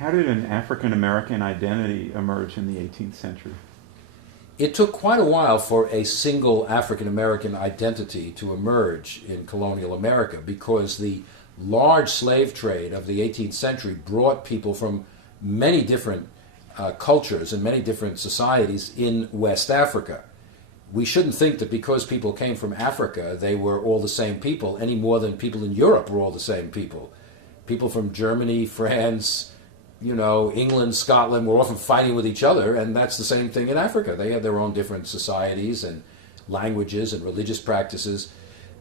How did an African American identity emerge in the 18th century? It took quite a while for a single African American identity to emerge in colonial America because the large slave trade of the 18th century brought people from many different cultures and many different societies in West Africa. We shouldn't think that because people came from Africa, they were all the same people, any more than people in Europe were all the same people. People from Germany, France, England, Scotland were often fighting with each other, and that's the same thing in Africa. They had their own different societies and languages and religious practices.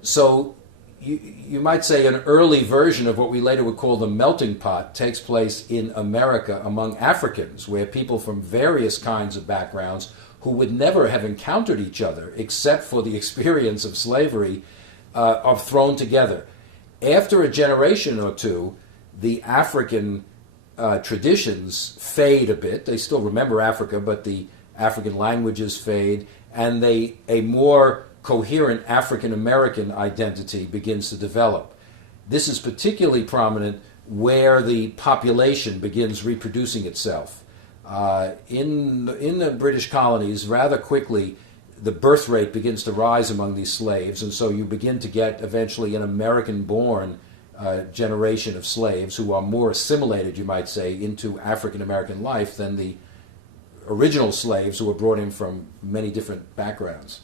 So you might say an early version of what we later would call the melting pot takes place in America among Africans, where people from various kinds of backgrounds who would never have encountered each other except for the experience of slavery are thrown together. After a generation or two, the African traditions fade a bit. They still remember Africa, but the African languages fade, and a more coherent African American identity begins to develop. This is particularly prominent where the population begins reproducing itself. In the British colonies, rather quickly, the birth rate begins to rise among these slaves, and so you begin to get eventually an American-born generation of slaves who are more assimilated, you might say, into African American life than the original slaves who were brought in from many different backgrounds.